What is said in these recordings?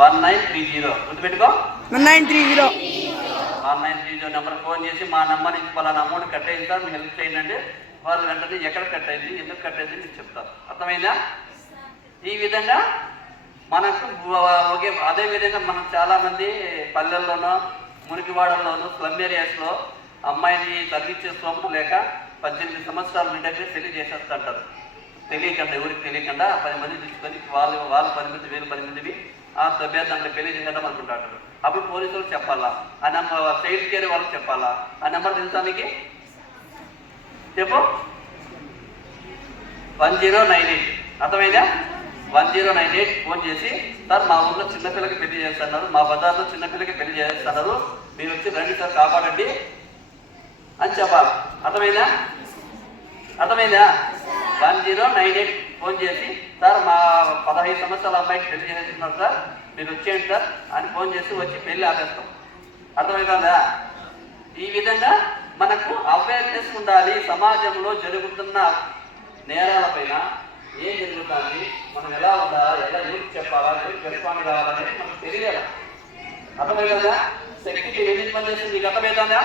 1930 గుర్తుపెట్టుకో. 1930 number phone చేసి మా నెంబర్ నుంచి పలానా అమౌంట్ కట్ అయింది సార్, మీరు హెల్ప్ చేయండి. వాళ్ళు వెంటనే ఎక్కడ కట్ అయింది, ఎందుకు కట్ అయింది మీకు చెప్తారు. అర్థమైందా? ఈ విధంగా మనకు ఒకే అదేవిధంగా మనం చాలామంది పల్లెల్లోనూ మురికివాడల్లోనూ స్లమ్ ఏరియాస్లో అమ్మాయిని చదివించే స్తోమత లేక 18 సంవత్సరాల నిండకే పెళ్లి చేసేస్తుంటారు. తెలియకుండా, ఎవరికి తెలియకుండా 10 మంది తీసుకొని వాళ్ళు 10 మంది, వీళ్ళు 10 మందివి ఆ సభ్యర్థంలో పెళ్లి చేసేద్దాం అనుకుంటారు. అప్పుడు పోలీసులకు చెప్పాలా, ఆ నెంబర్ చైల్డ్ కేర్ వాళ్ళకి చెప్పాలా. ఆ నెంబర్ తెలుసా మీకు? చెప్పు. 1098. అర్థమైందా? 1098 ఫోన్ చేసి, సార్ మా ఊళ్ళో చిన్నపిల్లకి పెళ్లి చేస్తున్నారు, మా బజార్లో చిన్నపిల్లకి పెళ్లి చేస్తున్నారు, మీరు వచ్చి రండి సార్ కాపాడండి అని చెప్పాలి. అర్థమైందా? 1098 ఫోన్ చేసి, సార్ మా 15 సంవత్సరాల అమ్మాయికి పెళ్లి చేస్తున్నారు సార్, మీరు వచ్చేయండి సార్ అని ఫోన్ చేసి వచ్చి పెళ్లి ఆపేస్తాం. అర్థమవుతుందా? ఈ విధంగా మనకు అవేర్నెస్ ఉండాలి. సమాజంలో జరుగుతున్న నేరాలపైన ఏం జరుగుతుంది, మనం ఎలా ఉండాలి, ఎలా యూత్ చెప్పాలా, యూత్ రెస్పాండ్ కావాలనేది మనకు తెలియాలి. అర్థమవుతుందా? సెక్యూరిటీ ఎందుకు పనిచేస్తుంది మీకు అర్థమవుతుందా?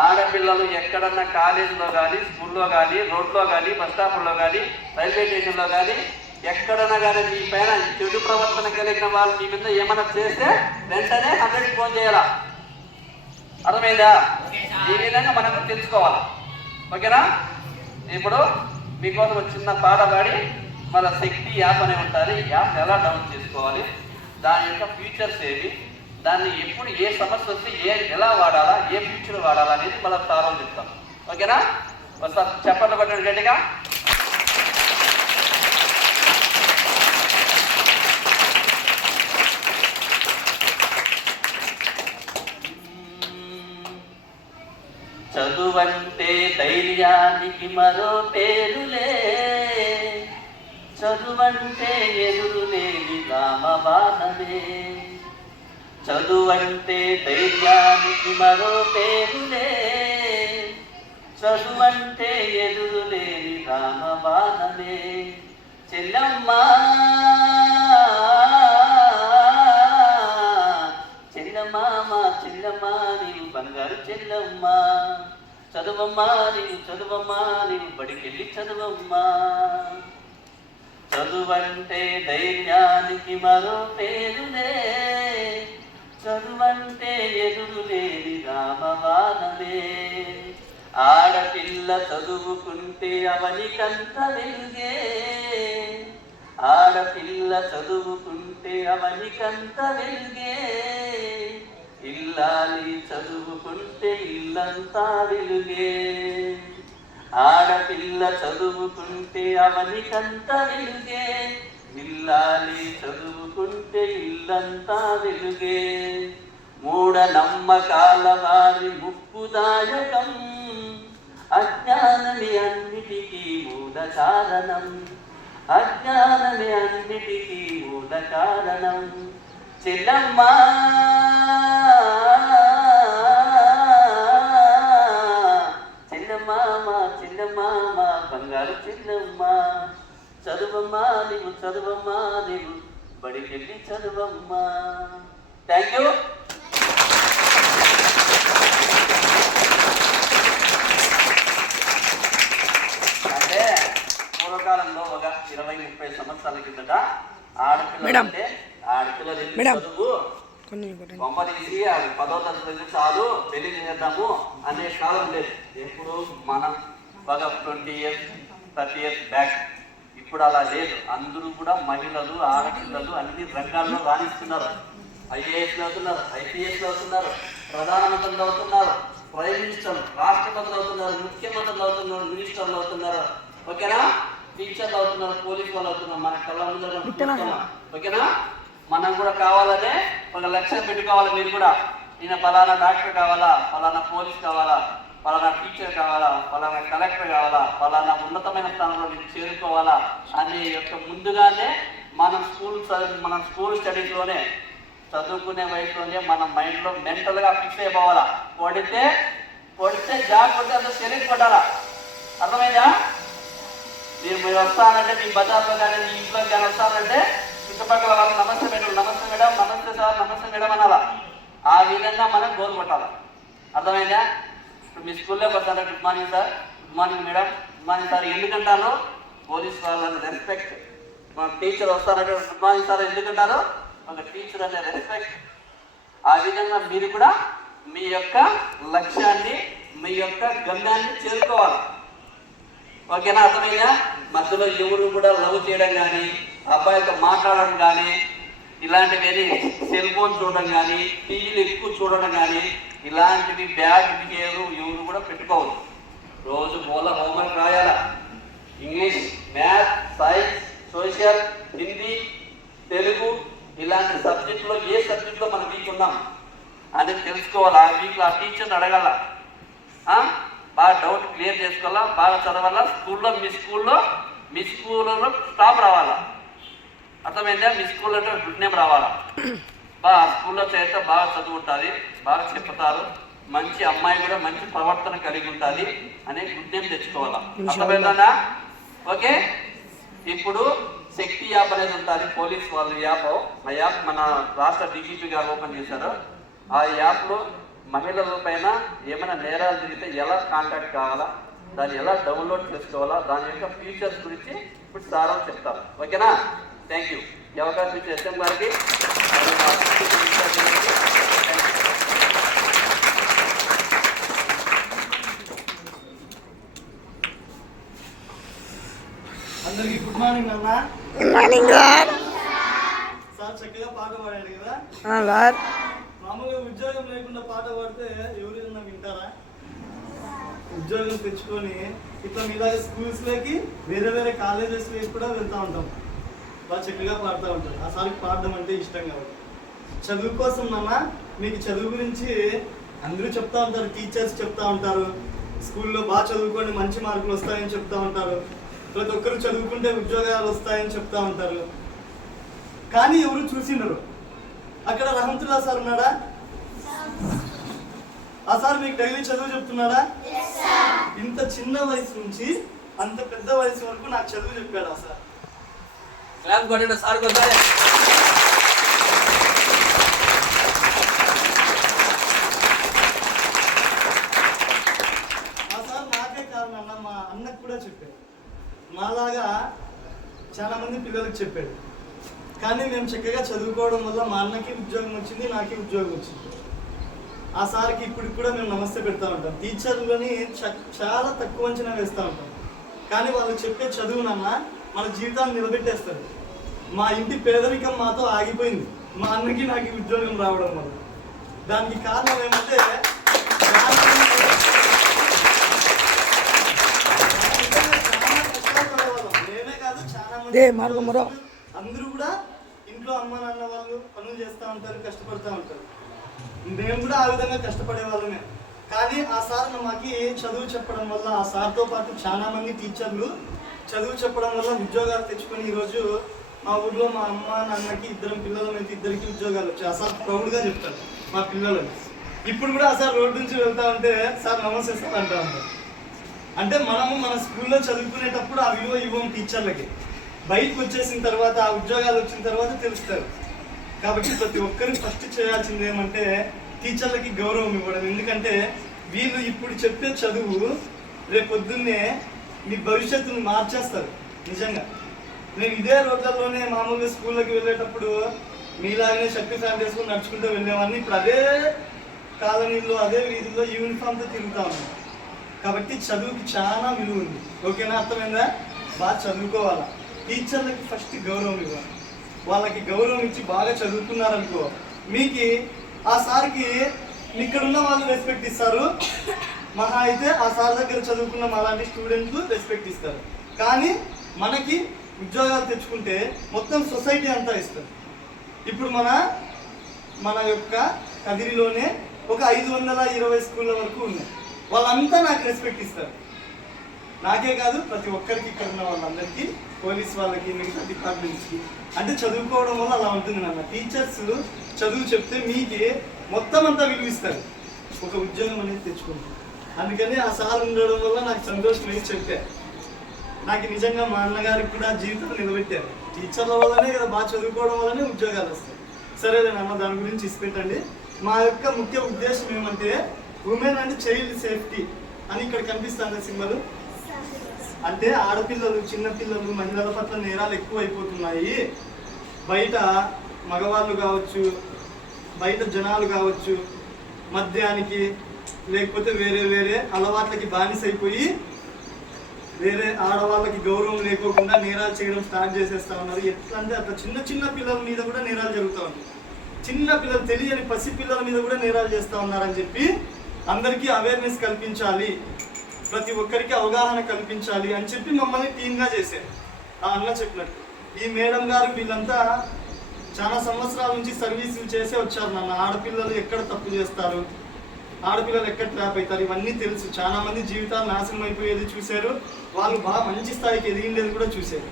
ఆడపిల్లలు ఎక్కడన్నా కాలేజీలో కానీ, స్కూల్లో కానీ, రోడ్లో కానీ, బస్ స్టాపుల్లో కానీ, రైల్వే స్టేషన్లో కానీ, ఎక్కడన్నా కానీ మీ పైన చెడు ప్రవర్తన కలిగిన వాళ్ళు మీ మీద ఏమైనా చేస్తే వెంటనే 100కి ఫోన్ చేయాలా. అర్థమైందా? ఈ విధంగా మనకు తెలుసుకోవాలి. ఓకేనా? ఇప్పుడు మీకోసం ఒక చిన్న పాట పాడి మన శక్తి యాప్ అనే ఉంటుంది. ఈ యాప్ ఎలా డౌన్లోడ్ చేసుకోవాలి, దాని యొక్క ఫీచర్స్ ఏవి, దాన్ని ఎప్పుడు ఏ సమస్య వస్తే ఎలా వాడాలా, ఏ ఫీచర్ వాడాలా అనేది మళ్ళీ ప్రారంభం చెప్తాం. ఓకేనా? ఒకసారి చెప్పండి కొట్టండి గట్టిగా. చదువంటే ధైర్యానికి మరో పేరులే, చదువంటే ఎదురులేని రామబాణమే. చదువంటే ధైర్యానికి మరో పేరులే, చదువంటే ఎదురులేని రామబాణమే. చెల్లమ్మా చెల్లమ్మా మా చెల్లమ్మా నీవు బంగారు చెల్లమ్మా, చదువమ్మా నీవు చదువమ్మా, నీవు బడికెళ్ళి చదువమ్మా. చదువంటే ధైర్యానికి మరో పేరులే, చదువంటే ఎదురులేని రామబాణమే. ఆడపిల్ల చదువుకుంటే అవనికంత వెలుగే, ఆడపిల్ల చదువుకుంటే అవనికంత వెలుగే. ఇల్లాలి చదువుకుంటే ఇల్లంతా వెలుగే, ఆడపిల్ల చదువుకుంటే అవనికంత వెలుగే. ఇల్లాలి చదువుకుంటే ఇల్లంతా వెలుగే. మూఢ నమ్మకాల వారి ముప్పుదాయకం, అజ్ఞానమే అన్నిటికీ మూల కారణం, అజ్ఞానమే అన్నిటికీ మూల కారణం. చెల్లమ్మా చెల్లమ్మా మా చెల్లమ్మా మా బంగారు చెల్లమ్మా, చదువమ్మా నీవు చదువమ్మా, నీవు బడికెళ్ళి చదువమ్మా. Thank you. అంటే పూర్వకాలంలో ఒక 20-30 సంవత్సరాల కిందట ఆడపిల్లలంటే ఆడపిల్లలు చదువు బొమ్మ తీసి 10వ తరగతి చాలు పెళ్లి చేద్దాము అనే కాలం లేదు. ఎప్పుడు మనం బాగా 20 years 30 years బ్యాక్. ఇప్పుడు అలా లేదు. అందరూ కూడా మహిళలు, ఆడపిల్లలు అన్ని రంగాల్లో రాణిస్తున్నారు. IASలు అవుతున్నారు, IPSలు అవుతున్నారు, ప్రధానమంత్రులు అవుతున్నారు, ప్రైమ్ మినిస్టర్లు, రాష్ట్రపతులు అవుతున్నారు, ముఖ్యమంత్రులు అవుతున్నారు, మినిస్టర్లు అవుతున్నారు. ఓకేనా? టీచర్లు అవుతున్నారు, పోలీసు వాళ్ళు అవుతున్నారు. మన కళ్ళ ముందర. ఓకేనా? మనం కూడా కావాలనే ఒక లక్ష్యం పెట్టుకోవాలి. మీరు కూడా ఈయన ఫలానా డాక్టర్ కావాలా, ఫలానా పోలీస్ కావాలా, ఫలానా టీచర్ కావాలా, ఫలానా కలెక్టర్ కావాలా, ఫలానా ఉన్నతమైన స్థానంలో మీరు చేరుకోవాలా అనే యొక్క ముందుగానే మనం స్కూల్ స్టడీస్లోనే చదువుకునే వయసులోనే మన మైండ్లో మెంటల్గా ఫిక్స్ అయిపోవాలా. కొడితే జాబ్ కొడితే అంత సెలెక్ట్ కొట్టాలా. అర్థమైందా? మీరు వస్తానంటే మీ బజార్లో కానీ మీ ఇంట్లో కానీ వస్తానంటే చుట్టుపక్కల వాళ్ళు నమస్తే మేడం, నమస్తే మేడం, నమస్తే సార్, నమస్తే మేడం అనాలా. ఆ విధంగా మనం గోల్ కొట్టాలి. అర్థమైందా? ఇప్పుడు మీ స్కూల్లోకి వస్తారా, good morning sir, good morning madam, good morning sir ఎందుకంటాను? పోలీస్ వాళ్ళని రెస్పెక్ట్. మన టీచర్ వస్తారంటే గుడ్ మార్నింగ్ సార్ ఎందుకంటారు? ఒక టీచర్ అనే రెస్పెక్ట్. ఆ విధంగా మీరు కూడా మీ యొక్క లక్ష్యాన్ని, మీ యొక్క గమ్యాన్ని చేరుకోవాలి. ఓకేనా? అర్థమైందా? మధ్యలో ఎవరు కూడా లవ్ చేయడం కానీ, అబ్బాయితో మాట్లాడడం కానీ, ఇలాంటివి సెల్ ఫోన్ చూడడం కానీ, టీవీలు ఎక్కువ చూడడం కానీ, ఇలాంటివి బ్యాడ్ బిహేవియర్ ఎవరు కూడా పెట్టుకోవద్దు. రోజు మూల హోంవర్క్ రాయాలా. English, maths, science, social, Hindi, Telugu ఇలాంటి సబ్జెక్టులో ఏ సబ్జెక్టులో మనం వీక్ ఉన్నాం అనేది తెలుసుకోవాలి. ఆ వీక్లో ఆ టీచర్ని అడగాల, బాగా డౌట్ క్లియర్ చేసుకోవాలా, బాగా చదవాలా. మీ స్కూల్లో టాప్ రావాలా. అర్థమైందా? మీ స్కూల్లో గుడ్ నేమ్ రావాలా. బాగా స్కూల్లో చేస్తే బాగా చదువుంటుంది, బాగా చెప్తారు, మంచి అమ్మాయి కూడా మంచి ప్రవర్తన కలిగి ఉంటుంది అనే గుడ్ నేమ్ తెచ్చుకోవాలా. అర్థమైందా? ఓకే. ఇప్పుడు శక్తి యాప్ అనేది ఉంటుంది, పోలీస్ వాళ్ళ యాప్. ఆ యాప్ మన రాష్ట్ర డీజీపీ గారు ఓపెన్ చేశారు. ఆ యాప్లో మహిళల పైన ఏమైనా నేరాలు జరిగితే ఎలా కాంటాక్ట్ కావాలా, దాన్ని ఎలా డౌన్లోడ్ చేసుకోవాలా, దాని యొక్క ఫీచర్స్ గురించి ఇప్పుడు సార్ చెప్తారు. ఓకేనా? Thank you. ఈ అవకాశం ఇచ్చే ఎస్ఎం గారికి అందరికి గుడ్ మార్నింగ్ అన్న. Good morning sir. సార్ చక్కగా పాట పాడాడు కదా సార్. మామూలుగా ఉద్యోగం లేకుండా పాట పాడితే ఎవరైనా వింటారా? ఉద్యోగం తెచ్చుకొని ఇట్లా మీలాగా స్కూల్స్లోకి, వేరే వేరే కాలేజెస్లోకి కూడా వెళ్తూ ఉంటాం. బాగా చక్కగా పాడుతూ ఉంటారు. ఆ సార్కి పాడడం అంటే ఇష్టం కాబట్టి. చదువు కోసం నాన్న, మీకు చదువు గురించి అందరూ చెప్తా ఉంటారు, టీచర్స్ చెప్తా ఉంటారు, స్కూల్లో బాగా చదువుకోండి మంచి మార్కులు వస్తాయని చెప్తా ఉంటారు, ప్రతి ఒక్కరు చదువుకుంటే ఉద్యోగాలు వస్తాయని చెప్తా ఉంటారు. కానీ ఎవరు చూసిండరు. అక్కడ రహమతుల్లా సార్ ఉన్నాడా? ఆ సార్ మీకు డైలీ చదువు చెప్తున్నాడా? ఇంత చిన్న వయసు నుంచి అంత పెద్ద వయసు వరకు నాకు చదువు చెప్పాడు ఆ సార్. క్లాస్ కొట్టండి సార్ ఒకసారి. ఆ సార్ నాకే కారణం మా అన్నకు కూడా చెప్పాడు, మాలాగా చాలా మంది పిల్లలకు చెప్పాడు. కానీ మేము చక్కగా చదువుకోవడం వల్ల మా అన్నకి ఉద్యోగం వచ్చింది, నాకే ఉద్యోగం వచ్చింది. ఆ సార్కి ఇప్పటికి కూడా మేము నమస్తే పెడతా ఉంటాం. టీచర్లని చాలా తక్కువ అంచనా వేస్తూ ఉంటాం. కానీ వాళ్ళు చెప్పే చదువునన్నా మన జీవితాన్ని నిలబెట్టేస్తారు. మా ఇంటి పేదరికం మాతో ఆగిపోయింది మా అన్నకి నాకు ఉద్యోగం రావడం వల్ల. దానికి కారణం ఏమంటే మేమే కాదు, చాలా మంది అందరూ కూడా ఇంట్లో అమ్మ నాన్న వాళ్ళు పనులు చేస్తూ ఉంటారు, కష్టపడుతూ ఉంటారు. మేము కూడా ఆ విధంగా కష్టపడే వాళ్ళమే. కానీ ఆ సార్ మాకు చదువు చెప్పడం వల్ల, ఆ సార్తో పాటు చాలా మంది టీచర్లు చదువు చెప్పడం వల్ల ఉద్యోగాలు తెచ్చుకొని ఈరోజు మా ఊర్లో మా అమ్మ నాన్నకి ఇద్దరు పిల్లలు అయితే ఇద్దరికి ఉద్యోగాలు వచ్చాయి. ఆ సార్ ప్రౌడ్గా చెప్తారు మా పిల్లలని. ఇప్పుడు కూడా ఆ సార్ రోడ్డు నుంచి వెళ్తా ఉంటే సార్ నమస్తే సార్ అంటూ ఉంటారు. అంటే మనము మన స్కూల్లో చదువుకునేటప్పుడు ఆ విలువ ఇవ్వం టీచర్లకి. బయటకు వచ్చేసిన తర్వాత, ఆ ఉద్యోగాలు వచ్చిన తర్వాత తెలుస్తారు. కాబట్టి ప్రతి ఒక్కరికి ఫస్ట్ చేయాల్సింది ఏమంటే టీచర్లకి గౌరవం ఇవ్వడం. ఎందుకంటే వీళ్ళు ఇప్పుడు చెప్పే చదువు రేపు పొద్దున్నే మీ భవిష్యత్తును మార్చేస్తారు. నిజంగా నేను ఇదే రోజుల్లోనే మామూలుగా స్కూల్లోకి వెళ్ళేటప్పుడు మీలాగనే శక్తి ఫ్యాన్ చేసుకుని నడుచుకుంటూ వెళ్ళేవాడిని. ఇప్పుడు అదే కాలనీలో, అదే వీధిలో యూనిఫామ్తో తిరుగుతా ఉన్నాను. కాబట్టి చదువుకి చాలా విలువ ఉంది. ఓకేనా? అర్థమైందా? బాగా చదువుకోవాలా. టీచర్లకి ఫస్ట్ గౌరవం ఇవ్వాలి. వాళ్ళకి గౌరవం ఇచ్చి బాగా చదువుకున్నారనుకో, మీకు ఆ సార్కి ఇక్కడున్న వాళ్ళు రెస్పెక్ట్ ఇస్తారు. మహా అయితే ఆ సార్ దగ్గర చదువుకున్న మాలాంటి స్టూడెంట్లు రెస్పెక్ట్ ఇస్తారు. కానీ మనకి ఉద్యోగాలు తెచ్చుకుంటే మొత్తం సొసైటీ అంతా ఇస్తారు. ఇప్పుడు మన యొక్క కదిరిలోనే ఒక 520 స్కూళ్ళ వరకు ఉన్నాయి. వాళ్ళంతా నాకు రెస్పెక్ట్ ఇస్తారు. నాకే కాదు, ప్రతి ఒక్కరికి ఇక్కడ ఉన్న వాళ్ళందరికీ, పోలీస్ వాళ్ళకి, మిగతా డిపార్ట్మెంట్స్కి. అంటే చదువుకోవడం వల్ల అలా ఉంటుంది నాన్న. టీచర్స్ చదువు చెప్తే మీకే మొత్తం అంతా విలువిస్తారు, ఒక ఉద్యోగం అనేది తెచ్చుకుంటారు. అందుకని ఆ సార్ ఉండడం వల్ల నాకు సంతోషం వేసి చెప్పా. నాకు నిజంగా మా అన్నగారికి కూడా జీవితం నిలబెట్టారు. టీచర్ల వల్లనే కదా, బాగా చదువుకోవడం వల్లనే ఉద్యోగాలు వస్తాయి. సరేలేనమ్మ, దాని గురించి ఇసిపెట్టండి. మా యొక్క ముఖ్య ఉద్దేశం ఏమంటే ఉమెన్ అండ్ చైల్డ్ సేఫ్టీ అని ఇక్కడ కనిపిస్తుంది సింబల్. అంటే ఆడపిల్లలు, చిన్నపిల్లలు, మహిళల పట్ల నేరాలు ఎక్కువ అయిపోతున్నాయి. బయట మగవాళ్ళు కావచ్చు, బయట జనాలు కావచ్చు, మద్యానికి లేకపోతే వేరే వేరే అలవాట్లకి బానిసైపోయి వేరే ఆడవాళ్ళకి గౌరవం లేకోకుండా నేరాలు చేయడం స్టార్ట్ చేసేస్తా ఉన్నారు. ఎట్లా అంటే అట్లా చిన్న చిన్న పిల్లల మీద కూడా నేరాలు జరుగుతూ ఉన్నాయి. చిన్న పిల్లలు, తెలియని పసి పిల్లల మీద కూడా నేరాలు చేస్తూ ఉన్నారని చెప్పి అందరికీ అవేర్నెస్ కల్పించాలి, ప్రతి ఒక్కరికి అవగాహన కల్పించాలి అని చెప్పి మమ్మల్ని టీమ్గా చేశారు. ఆ అన్న చెప్పినట్టు ఈ మేడం గారు వీళ్ళంతా చాలా సంవత్సరాల నుంచి సర్వీసులు చేసే వచ్చారు. నన్ను ఆడపిల్లలు ఎక్కడ తప్పు చేస్తారు, ఆడపిల్లలు ఎక్కడ ట్రాప్ అవుతారు, ఇవన్నీ తెలుసు. చాలా మంది జీవితాలు నాశనం అయిపోయేది చూశారు, వాళ్ళు బాగా మంచి స్థాయికి ఎదిగిండేది కూడా చూశారు.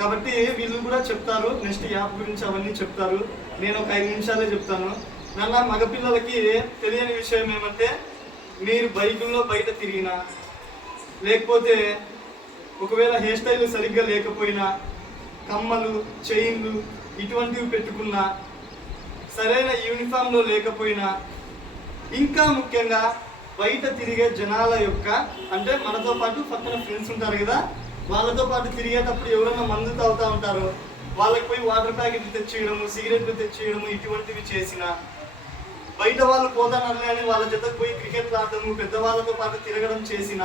కాబట్టి వీళ్ళు కూడా చెప్తారు, నెక్స్ట్ యాప్ గురించి అవన్నీ చెప్తారు. నేను ఒక 5 నిమిషాలే చెప్తాను. నన్న మగపిల్లలకి తెలియని విషయం ఏమంటే, మీరు బైకుల్లో బయట తిరిగినా, లేకపోతే ఒకవేళ హెయిర్ స్టైల్ సరిగ్గా లేకపోయినా, కమ్మలు, చైన్లు ఇటువంటివి పెట్టుకున్నా, సరైన యూనిఫామ్లో లేకపోయినా, ఇంకా ముఖ్యంగా బయట తిరిగే జనాల యొక్క, అంటే మనతో పాటు పక్కన ఫ్రెండ్స్ ఉంటారు కదా, వాళ్ళతో పాటు తిరిగేటప్పుడు ఎవరైనా మందు తాగుతూ ఉంటారో వాళ్ళకి పోయి వాటర్ ప్యాకెట్లు తెచ్చేయడము, సిగరెట్లు తెచ్చేయడము ఇటువంటివి చేసిన, బయట వాళ్ళు పోతానర్లే అని వాళ్ళ జతకు పోయి క్రికెట్ ఆడటము, పెద్దవాళ్ళతో పాటు తిరగడం చేసిన,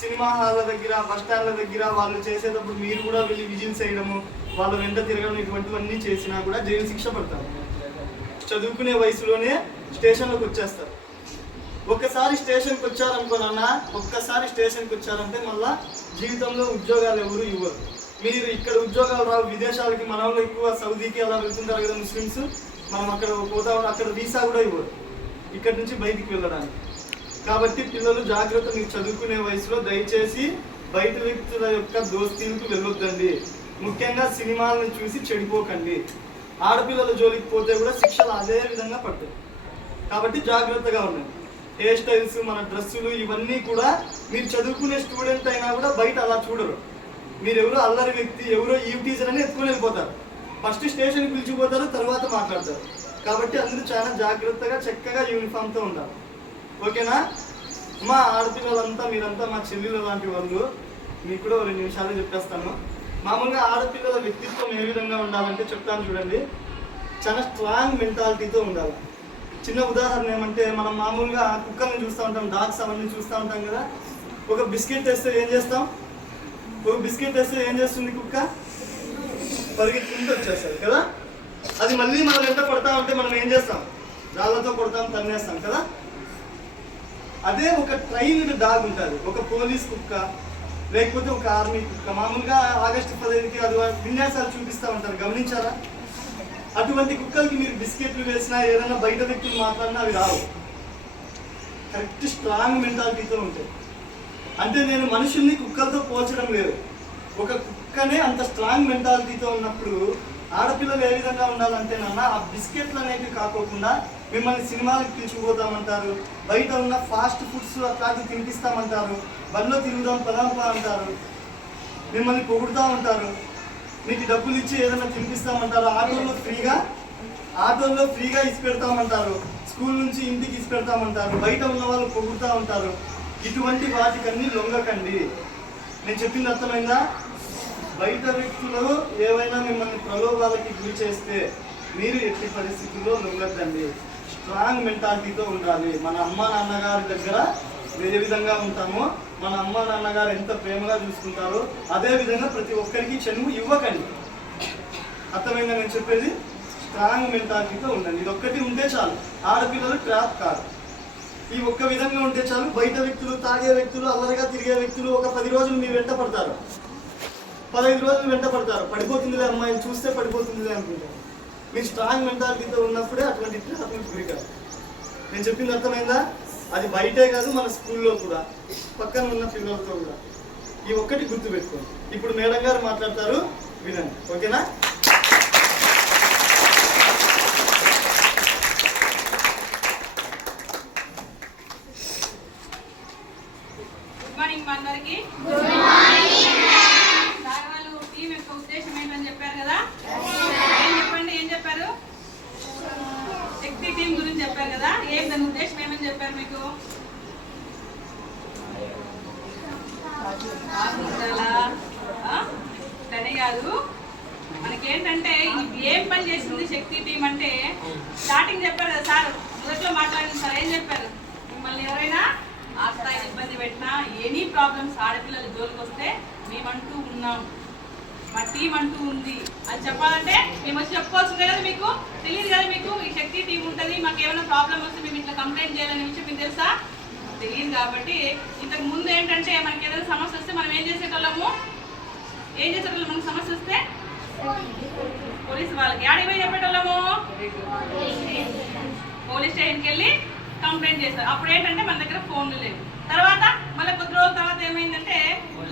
సినిమా హాల్ల దగ్గర, బస్ స్టాండ్ల దగ్గర వాళ్ళు చేసేటప్పుడు మీరు కూడా వెళ్ళి విజిల్స్ వేయడము, వాళ్ళ వెంట తిరగడం ఇటువంటివన్నీ చేసినా కూడా జైలు శిక్ష పడతారు. చదువుకునే వయసులోనే స్టేషన్లోకి వచ్చేస్తారు. ఒక్కసారి స్టేషన్కి వచ్చారనుకోనన్నా, ఒక్కసారి స్టేషన్కి వచ్చారంటే మళ్ళీ జీవితంలో ఉద్యోగాలు ఎవరు ఇవ్వరు. మీరు ఇక్కడ ఉద్యోగాలు రావు, విదేశాలకి మన వాళ్ళు ఎక్కువ సౌదీకి అలా వెళ్తుంటారు కదా ముస్లిమ్స్, మనం అక్కడ పోతా అక్కడ వీసా కూడా ఇవ్వరు ఇక్కడి నుంచి బయటికి వెళ్ళడానికి. కాబట్టి పిల్లలు జాగ్రత్త, మీరు చదువుకునే వయసులో దయచేసి బయట వ్యక్తుల యొక్క దోస్తీలకు వెళ్ళొద్దండి. ముఖ్యంగా సినిమాలను చూసి చెడిపోకండి. ఆడపిల్లల జోలికి పోతే కూడా శిక్షలు అదే విధంగా పడతాయి. కాబట్టి జాగ్రత్తగా ఉండండి. హెయిర్ స్టైల్స్, మన డ్రెస్సులు ఇవన్నీ కూడా మీరు చదువుకునే స్టూడెంట్ అయినా కూడా బయట అలా చూడరు. మీరు ఎవరో అల్లరి వ్యక్తి, ఎవరో ఈవ్ టీచర్ అని ఎత్తుకొని వెళ్ళిపోతారు. ఫస్ట్ స్టేషన్కి పిలిచిపోతారు, తర్వాత మాట్లాడతారు. కాబట్టి అందరూ చాలా జాగ్రత్తగా చక్కగా యూనిఫామ్తో ఉంటారు. ఓకేనా? మా ఆడపిల్లలంతా, మీరంతా మా చెల్లెలు లాంటి వాళ్ళు. మీకు కూడా 2 నిమిషాలు చెప్పేస్తాను. మామూలుగా ఆడపిల్లల వ్యక్తిత్వం ఏ విధంగా ఉండాలంటే చెప్తాను చూడండి. చాలా స్ట్రాంగ్ మెంటాలిటీతో ఉండాలి. చిన్న ఉదాహరణ ఏమంటే, మనం మామూలుగా కుక్కల్ని చూస్తూ ఉంటాం, డాగ్స్ అవన్నీ చూస్తూ ఉంటాం కదా. ఒక బిస్కెట్ వేస్తే ఏం చేస్తాం? ఒక బిస్కెట్ వేస్తే ఏం చేస్తుంది కుక్క? పరిగెత్తుకుంటూ వచ్చేస్తుంది కదా. అది మళ్ళీ మనం ఎంత కొడతా ఉంటే మనం ఏం చేస్తాం? రాళ్ళతో కొడతాం, తన్నేస్తాం కదా. అదే ఒక ట్రైన్డ్ డాగ్ ఉంటుంది, ఒక పోలీస్ కుక్క, లేకపోతే ఒక ఆర్మీ కుక్క. మామూలుగా ఆగస్టు 15కి అది విన్యాసాలు చూపిస్తూ ఉంటారు, గమనించారా? అటువంటి కుక్కలకి మీరు బిస్కెట్లు వేసినా, ఏదైనా బయట వ్యక్తులు మాట్లాడినా అవి రావు. కరెక్ట్ స్ట్రాంగ్ మెంటాలిటీతో ఉంటాయి. అంటే నేను మనుషుల్ని కుక్కలతో పోల్చడం లేదు, ఒక కుక్కనే అంత స్ట్రాంగ్ మెంటాలిటీతో ఉన్నప్పుడు ఆడపిల్లలు ఏ విధంగా ఉండాలంటే నాన్న, ఆ బిస్కెట్లు అనేవి కాకోకుండా మిమ్మల్ని సినిమాలకు పిలుచుకుపోతామంటారు, బయట ఉన్న ఫాస్ట్ ఫుడ్స్ అట్లాంటివి తినిపిస్తామంటారు, బండ్లో తిరుగుదాం పదాంపా అంటారు, మిమ్మల్ని పొగుడుతూ ఉంటారు, మీకు డబ్బులు ఇచ్చి ఏదైనా తినిపిస్తామంటారు, ఆటోల్లో ఫ్రీగా ఇచ్చి పెడతామంటారు, స్కూల్ నుంచి ఇంటికి ఇచ్చి పెడతామంటారు, బయట ఉన్న వాళ్ళు పొగుడుతూ ఉంటారు. ఇటువంటి వాటికన్నీ లొంగకండి. నేను చెప్పింది అర్థమైందా? బయట వ్యక్తులు ఏవైనా మిమ్మల్ని ప్రలోభాలకి గురి చేస్తే మీరు ఎట్టి పరిస్థితుల్లో లొంగద్దండి. స్ట్రాంగ్ మెంటాలిటీతో ఉండాలి. మన అమ్మ నాన్నగారి దగ్గర ఏ విధంగా ఉంటామో, మన అమ్మ నాన్నగారు ఎంత ప్రేమగా చూసుకుంటారో అదే విధంగా ప్రతి ఒక్కరికి చనువు ఇవ్వకండి. అర్థమైందా నేను చెప్పేది? స్ట్రాంగ్ మెంటాలిటీతో ఉండండి. ఇది ఒక్కటి ఉంటే చాలు, ఆడపిల్లలు ట్రాప్ కాదు. ఈ ఒక్క విధంగా ఉంటే చాలు. బయట వ్యక్తులు, తాగే వ్యక్తులు, అల్లరిగా తిరిగే వ్యక్తులు ఒక 10 రోజులు మీ వెంట పడతారు, 15 రోజులు వెంట పడతారు. పడిపోతుందిలే అమ్మాయిని చూస్తే పడిపోతుందిలే అనుకుంటారు. మీరు స్ట్రాంగ్ మెంటాలిటీతో ఉన్నప్పుడే అటువంటి ట్రాప్కి గురి కాదు. నేను చెప్పింది అర్థమైందా? అది బయటే కాదు, మన స్కూల్లో కూడా, పక్కన ఉన్న పిల్లలతో కూడా. ఈ ఒక్కటి గుర్తుపెట్టుకోండి. ఇప్పుడు మేడం గారు మాట్లాడతారు, వినండి. ఓకేనా? గుడ్ మార్నింగ్ అందరికి. ఉద్దేశం ఏంటని చెప్పారు కదా? ఏం చెప్పండి, ఏం చెప్పారు? శక్తి టీం గురించి చెప్పారు కదా. దాని ఉద్దేశం ఏమని చెప్పారు మీకు? కానీ కాదు, మనకేంటంటే ఏం పని చేసింది శక్తి టీం అంటే, స్టార్టింగ్ చెప్పారు కదా సార్, మొదట్లో మాట్లాడిన సార్ ఏం చెప్పారు? మిమ్మల్ని ఎవరైనా ఆ స్థాయికి ఇబ్బంది పెట్టినా, ఎనీ ప్రాబ్లమ్స్ ఆడపిల్లల జోలికి వస్తే మేమంటూ ఉన్నాం, మా టీం అంటూ ఉంది అది చెప్పాలంటే మేము వచ్చి చెప్పుకోవాల్సిందే కదా. మీకు తెలియదు కదా, మీకు ఈ శక్తి టీం ఉంటుంది, మాకు ఏమైనా ప్రాబ్లం వస్తే మేము ఇట్లా కంప్లైంట్ చేయాలనే విషయం మీకు తెలుసా? తెలియదు. కాబట్టి ఇంతకు ముందు ఏంటంటే మనకి ఏదైనా సమస్య వస్తే మనం ఏం చేసేటోళ్ళము, మనకు సమస్య వస్తే పోలీసు వాళ్ళకి ఆడిపోయి చెప్పేటోళ్ళము, పోలీస్ స్టేషన్కి వెళ్ళి కంప్లైంట్ చేస్తారు. అప్పుడు ఏంటంటే మన దగ్గర ఫోన్లు లేవు. తర్వాత మళ్ళీ కొద్ది రోజుల తర్వాత ఏమైందంటే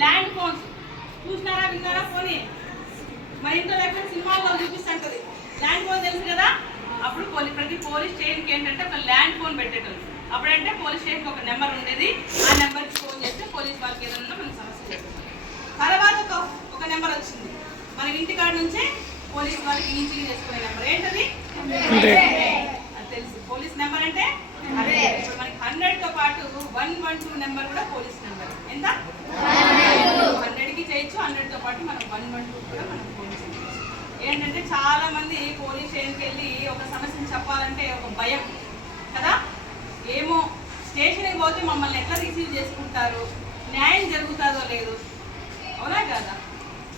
ల్యాండ్ ఫోన్స్, చూసినారా విన్నారా? పోనీ మన ఇంట్లో ఎక్కడ సినిమాల్లో చూపిస్తుంటది ల్యాండ్ ఫోన్, తెలుసు కదా. అప్పుడు ప్రతి పోలీస్ స్టేషన్కి ఏంటంటే ఒక ల్యాండ్ ఫోన్ పెట్టేటోళ్ళు. అప్పుడంటే పోలీస్ స్టేషన్కి ఒక నెంబర్ ఉండేది, ఆ నెంబర్కి ఫోన్ చేస్తే పోలీస్ వాళ్ళకి ఏదన్నా మనకు సమస్య చేస్తుంది. తర్వాత ఒక నెంబర్ వచ్చింది మన ఇంటికాడ నుంచే పోలీస్ వాళ్ళకి ఈజీగా చేసుకునే నెంబర్. ఏంటది? అది తెలుసు. పోలీస్ నెంబర్ అంటే ఇప్పుడు మనకి 100తో పాటు 112 నెంబర్ కూడా పోలీస్ నెంబర్. ఎంత? 100కి చేయొచ్చు, 100తో పాటు మనం 112 కూడా మనం ఫోన్ చేయొచ్చు. ఏంటంటే చాలా మంది పోలీస్ స్టేషన్కి వెళ్ళి ఒక సమస్యను చెప్పాలంటే ఒక భయం కదా. ఏమో స్టేషన్కి పోతే మమ్మల్ని ఎట్లా రిసీవ్ చేసుకుంటారు, న్యాయం జరుగుతుందో లేదు, అవునా కదా.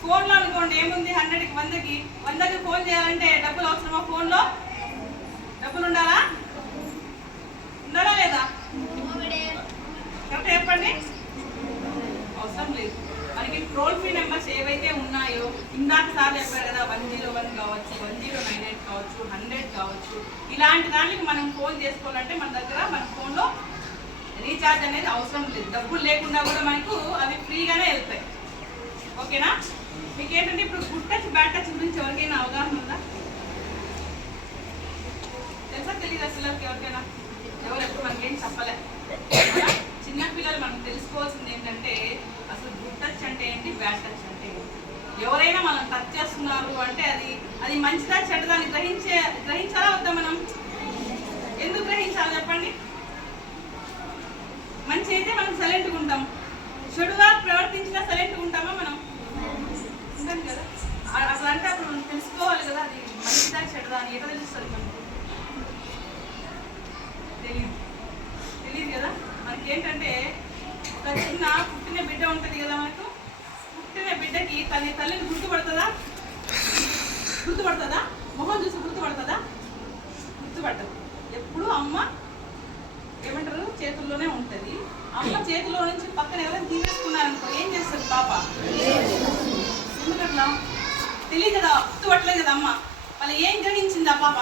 ఫోన్లో అనుకోండి ఏముంది, 100కి 100కి ఫోన్ చేయాలంటే డబ్బులు అవసరమా? ఫోన్లో డబ్బులు ఉండాలా లేదా? కరెక్ట్ చెప్పండి. అవసరం లేదు. మనకి టోల్ ఫ్రీ నెంబర్స్ ఏవైతే ఉన్నాయో ఇందాక సార్ చెప్పారు కదా, 101 కావచ్చు, 1098 కావచ్చు, 100 కావచ్చు, ఇలాంటి దానికి మనం ఫోన్ చేసుకోవాలంటే మన దగ్గర మన ఫోన్లో రీఛార్జ్ అనేది అవసరం లేదు. డబ్బులు లేకుండా కూడా మనకు అవి ఫ్రీగానే వెళ్తాయి. ఓకేనా? మీకు ఏంటంటే ఇప్పుడు గుడ్ టచ్ బ్యాడ్ టచ్ గురించి ఎవరికైనా అవగాహన ఉందా? తెలుసా? తెలియదు అసలు ఎవరికైనా? ఎవరు ఎప్పుడు మనకేం చెప్పలే. చిన్నపిల్లలు మనం తెలుసుకోవాల్సింది ఏంటంటే అసలు గుడ్ టచ్ అంటే ఏంటి, బ్యాడ్ టచ్ అంటే ఏంటి. ఎవరైనా మనం టచ్ చేస్తున్నారు అంటే అది మంచిదా చెడ్డదాన్ని గ్రహించాలా వద్దా? మనం ఎందుకు గ్రహించాలి చెప్పండి? మంచి అయితే మనం సైలెంట్గా ఉంటాం, చెడుగా ప్రవర్తించినా సైలెంట్గా ఉంటామా? మనం ఉంటాం కదా. అసలు అంటే అప్పుడు మనం తెలుసుకోవాలి కదా, అది మంచిదా చెడ్డదా అని ఎట్లా తెలుస్తుంది మనకు? తెలియదు కదా. మనకేంటంటే ఒక చిన్న పుట్టిన బిడ్డ ఉంటుంది కదా, మనకు పుట్టిన బిడ్డకి తల్లిని గుర్తుపడుతుందా? మొహం చూసి గుర్తుపడుతుందా? గుర్తుపట్టదు. ఎప్పుడు అమ్మ ఏమంటారు చేతుల్లోనే ఉంటుంది. అమ్మ చేతిలో నుంచి పక్కన ఎవరైనా తీసేసుకున్నారనుకో ఏం చేస్తుంది పాప? ఎందుకట్లా తెలియదు కదా, గుర్తుపట్టలేదు కదా అమ్మ. వాళ్ళు ఏం గ్రహించింది ఆ పాప?